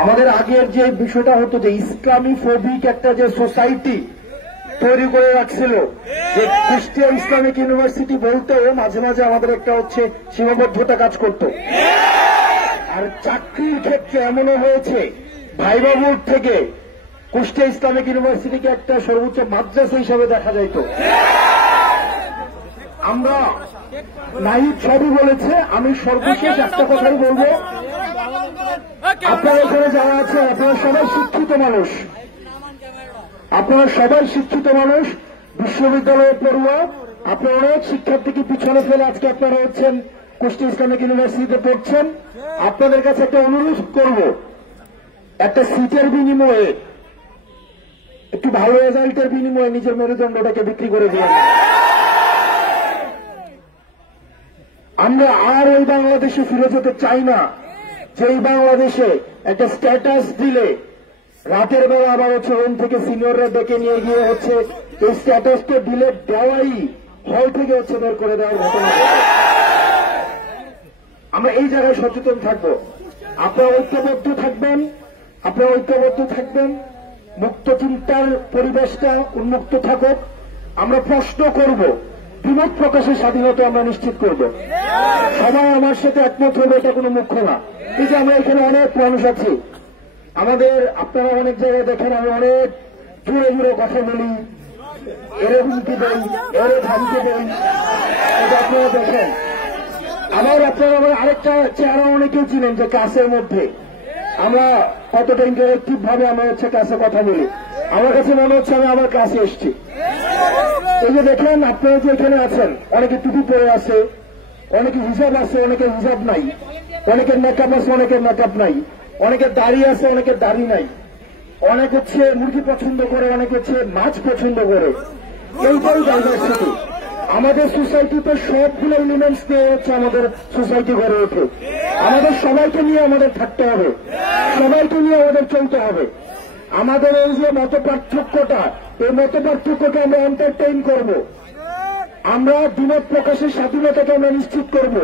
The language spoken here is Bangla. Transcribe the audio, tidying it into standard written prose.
আমাদের আগের যে বিষয়টা হতো যে ইসলামী ফোবিক একটা যে সোসাইটি তৈরি করে রাখছিল, যে কুষ্টিয়া ইসলামিক ইউনিভার্সিটি বলতেও মাঝে মাঝে আমাদের একটা সীমাবদ্ধতা কাজ করত। আর চাকরির ক্ষেত্রে এমনও হয়েছে ভাইবা বোর্ড থেকে কুষ্টিয়া ইসলামিক ইউনিভার্সিটিকে একটা সর্বোচ্চ মাদ্রাসা হিসাবে দেখা যাইত। আমরা নাহিদ সবই বলেছে, আমি সর্বশেষ একটা কথাই বলবো, আপনারা এখানে যারা আছেন আপনারা সবাই শিক্ষিত মানুষ, আপনারা সবাই শিক্ষিত মানুষ, বিশ্ববিদ্যালয়ে পড়ুয়া, আপনারা অনেক শিক্ষার্থীকে পিছনে ফেলে আজকে আপনারা হচ্ছেন কুষ্টিয়া ইসলামিক ইউনিভার্সিটিতে পড়ছেন। আপনাদের কাছে একটা অনুরোধ করব, একটা সিটের বিনিময়ে, একটু ভালো রেজাল্টের বিনিময়ে নিজের মেরুদণ্ডটাকে বিক্রি করে দিলেন। আমরা আর ওই বাংলাদেশে ফিরে যেতে চাই না, যেই বাংলাদেশে একটা স্ট্যাটাস দিলে রাতের বেলা আবার রুম থেকে সিনিয়ররা ডেকে নিয়ে গিয়ে এই স্ট্যাটাসকে দিলে দেওয়াই হল থেকে বের করে দেওয়ার ঘটনা। আমরা এই জায়গায় সচেতন থাকবো। আপনারা ঐক্যবদ্ধ থাকবেন, মুক্ত চিন্তার পরিবেশটা উন্মুক্ত থাকুক। আমরা প্রশ্ন করব, বিমত প্রকাশের স্বাধীনতা আমরা নিশ্চিত করব। সবাই আমার সাথে একমত হবে, এটা কোনো মুখ্য না। এই যে আমরা এখানে অনেক মানুষ আছি, আপনারা অনেক জায়গায় দেখেন আমি অনেক জোরে জোরে কথা বলি, এরে হুমকি দেই, এরে ধামকি দেই, এটা আপনারা দেখেন। আপনারা আরেকটা চেহারা অনেকেই চিনেন যে ক্লাসের মধ্যে আমরা কতটা ইন্টারেক্টিভ ভাবে আমরা ক্লাসে কথা বলি। আমার কাছে মনে হচ্ছে আমি আবার ক্লাসে এসছি। এই যে দেখেন আপনারা যে এখানে আছেন, অনেকে টুপি পরে আছে, অনেকে হিসাব আছে, অনেকের হিসাব নাই, অনেকের মেকআপ আছে, অনেকের মেকআপ নাই, অনেকের দাড়ি আছে, অনেকের দাড়ি নাই, অনেক মুরগি পছন্দ করে, অনেক মাছ পছন্দ করে। এইটাই ডাইভার্সিটি। আমাদের সোসাইটিতে সবগুলো এলিমেন্টস নিয়ে আমাদের সোসাইটি গড়ে ওঠে। আমাদের সবাইকে নিয়ে আমাদের থাকতে হবে, সবাইকে নিয়ে আমাদের চলতে হবে। আমাদের এই যে মত পার্থক্যটা, এই মত পার্থক্যকে আমরা এন্টারটেইন করব। আমরা বিমত প্রকাশের স্বাধীনতাকে আমরা নিশ্চিত করব।